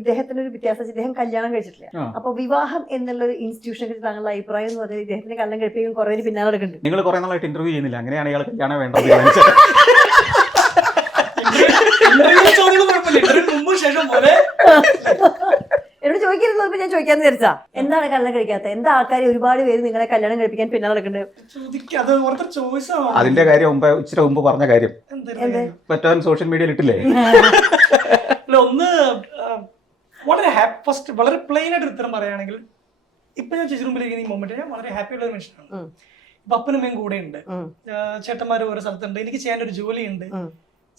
ഇദ്ദേഹത്തിന് ഒരു വ്യത്യാസം, ഇദ്ദേഹം കല്യാണം കഴിച്ചിട്ടില്ല. അപ്പൊ വിവാഹം എന്നുള്ള ഒരു ഇൻസ്റ്റിറ്റ്യൂഷനെ കുറിച്ച് താങ്കളുടെ അഭിപ്രായം എന്ന് പറഞ്ഞാൽ ഇദ്ദേഹത്തിന് കല്യാണം കഴിപ്പിക്കും കുറെ പിന്നാലെ നടക്കുന്നുണ്ട്. നിങ്ങൾ കുറെ നാളായിട്ട് ഇന്റർവ്യൂ ചെയ്യുന്നില്ല, അങ്ങനെയാണ് ഇയാൾ കല്യാണം വേണ്ടത്. എന്നോട് ചോദിക്കരുത്, ഞാൻ ചോദിക്കാന്ന് വിചാരിച്ചാ. എന്താണ് കല്യാണം കഴിക്കാത്ത? എന്താ ആൾക്കാർ ഒരുപാട് പേര് നിങ്ങളെ കല്യാണം കഴിപ്പിക്കാൻ പിന്നാലെ നടക്കുന്നുണ്ട്? അതിന്റെ കാര്യം ഇച്ചിരി മുമ്പ് പറഞ്ഞ കാര്യം മറ്റവൻ സോഷ്യൽ മീഡിയയിൽ ഇട്ടില്ലേ? ഒന്ന് വളരെ ഫസ്റ്റ് വളരെ പ്ലെയിൻ ആയിട്ട് ഉത്തരം പറയുകയാണെങ്കിൽ, ഇപ്പൊ ഞാൻ ചേച്ചി മുമ്പിലിരിക്കുന്ന ഈ മൊമെന്റ് ഞാൻ വളരെ ഹാപ്പി ഉള്ള ഒരു മനുഷ്യനാണ്. ഇപ്പൊ അപ്പനും കൂടെ ഉണ്ട്, ചേട്ടന്മാർ ഓരോ സ്ഥലത്തുണ്ട്, എനിക്ക് ചെയ്യാൻ ഒരു ജോലിയുണ്ട്,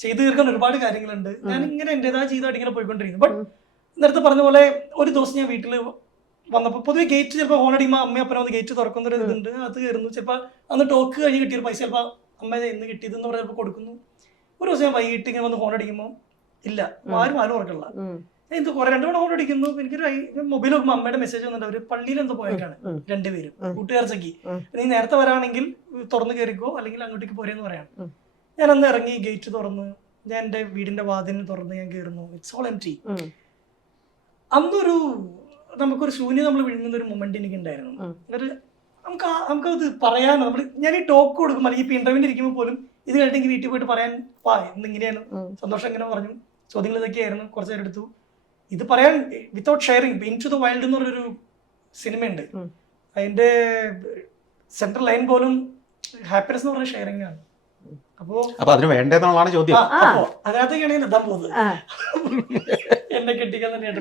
ചെയ്തു തീർക്കാൻ ഒരുപാട് കാര്യങ്ങളുണ്ട്. ഞാൻ ഇങ്ങനെ എന്റേതായ ചെയ്തായിട്ട് ഇങ്ങനെ പോയിക്കൊണ്ടിരിക്കുന്നു. ബട്ട് നേരത്തെ പറഞ്ഞ പോലെ ഒരു ദിവസം ഞാൻ വീട്ടിൽ വന്നപ്പോൾ പൊതുവെ ഗേറ്റ് ചിലപ്പോൾ ഹോൺ അടിക്കുമ്പോൾ അമ്മയും അപ്പനും വന്ന് ഗേറ്റ് തുറക്കുന്ന ഒരു ഇതുണ്ട്, അത് കയറുന്നു. ചിലപ്പോൾ അന്ന് ടോക്ക് കഴിഞ്ഞ് കിട്ടിയൊരു പൈസ ചിലപ്പോൾ അമ്മ എന്ന് കിട്ടിയതെന്ന് പറഞ്ഞാൽ ചിലപ്പോൾ കൊടുക്കുന്നു. ഒരു ദിവസം ഞാൻ വൈകിട്ട് ഇങ്ങനെ വന്ന് ഹോൺ അടിക്കുമ്പോൾ ഇല്ല, ആരും ഉറക്കല്ല. എന്ത് കുറെ 2 തവണ ഹോൺ അടിക്കുന്നു. എനിക്കൊരു മൊബൈൽ നോക്കുമ്പോൾ അമ്മയുടെ മെസ്സേജ് വന്നിട്ട് അവർ പള്ളിയിൽ എന്തോ പോയേക്കാണ് രണ്ടുപേരും കൂട്ടുകാർച്ചക്ക്. നീ നേരത്തെ വരാണെങ്കിൽ തുറന്ന് കയറിക്കോ, അല്ലെങ്കിൽ അങ്ങോട്ടേക്ക് പോരെന്ന് പറയാം. ഞാൻ അന്ന് ഇറങ്ങി ഗേറ്റ് തുറന്ന് ഞാൻ എൻ്റെ വീടിന്റെ വാതിലിന് തുറന്ന് ഞാൻ കയറുന്നു. It's all empty. അന്നൊരു നമുക്കൊരു ശൂന്യം നമ്മൾ വിഴുങ്ങുന്ന ഒരു മൊമെന്റ് എനിക്ക് ഉണ്ടായിരുന്നു. നമുക്കത് പറയാൻ ഞാൻ ഈ ടോക്ക് കൊടുക്കും, അല്ലെങ്കിൽ ഇപ്പൊ ഇന്റർവ്യൂവിൽ ഇരിക്കുമ്പോൾ പോലും ഇത് കഴിഞ്ഞിട്ട് വീട്ടിൽ പോയിട്ട് പറയാൻ ഇന്നിങ്ങനെയാണ് സന്തോഷം ഇങ്ങനെ പറഞ്ഞു, ചോദ്യങ്ങൾ ഇതൊക്കെയായിരുന്നു, കുറച്ച് നേരം എടുത്തു. ഇത് പറയാൻ without sharing. Into the wild എന്ന് പറഞ്ഞൊരു സിനിമയുണ്ട്, അതിന്റെ സെൻട്രൽ ലൈൻ പോലും ഹാപ്പിനെസ് എന്ന് പറഞ്ഞ ഷെയറിംഗ് ആണ്. അപ്പൊ അതിന് വേണ്ടെന്നുള്ളതാണ് ചോദ്യം. അതിനകത്തേക്കാണ് ഞാൻ എത്താൻ പോകുന്നത്. എന്നെ കെട്ടിക്കാൻ തന്നെയാണ്.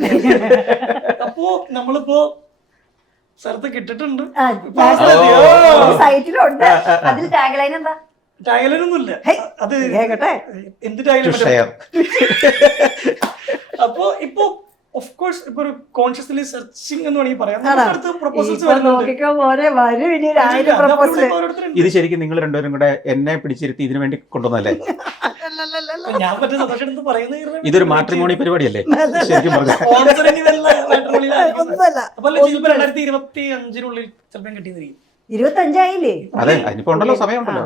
അപ്പോ നമ്മളിപ്പോ സ്ഥലത്ത് കിട്ടിട്ടുണ്ട്. ടാഗ്ലൈനൊന്നുമില്ല, അത് എന്ത് ടാഗ്ലൈൻ. അപ്പോ ഇപ്പൊ ഓഫ് കോഴ്സ് ഇപ്പൊ ഒരു കോൺഷ്യസ്ലി സെർച്ചിങ് എന്ന് വേണമെങ്കിൽ പറയാം. ഇത് ശരിക്കും നിങ്ങൾ രണ്ടുപേരും കൂടെ എന്നെ പിടിച്ചിരുത്തി ഇതിനു വേണ്ടി കൊണ്ടുവന്നല്ലേ? ഞാൻ മറ്റേ സന്തോഷം പറയുന്നത് ഇതൊരു മാട്രിമോണി പരിപാടിയല്ലേ ശരിക്കും പറഞ്ഞു? അപ്പൊ 2025 ചിലപ്പോൾ കിട്ടിയെന്നിരിക്കും. 25 ആയില്ലേ? അതെ, അതിനിപ്പോ ഉണ്ടല്ലോ, സമയം ഉണ്ടല്ലോ.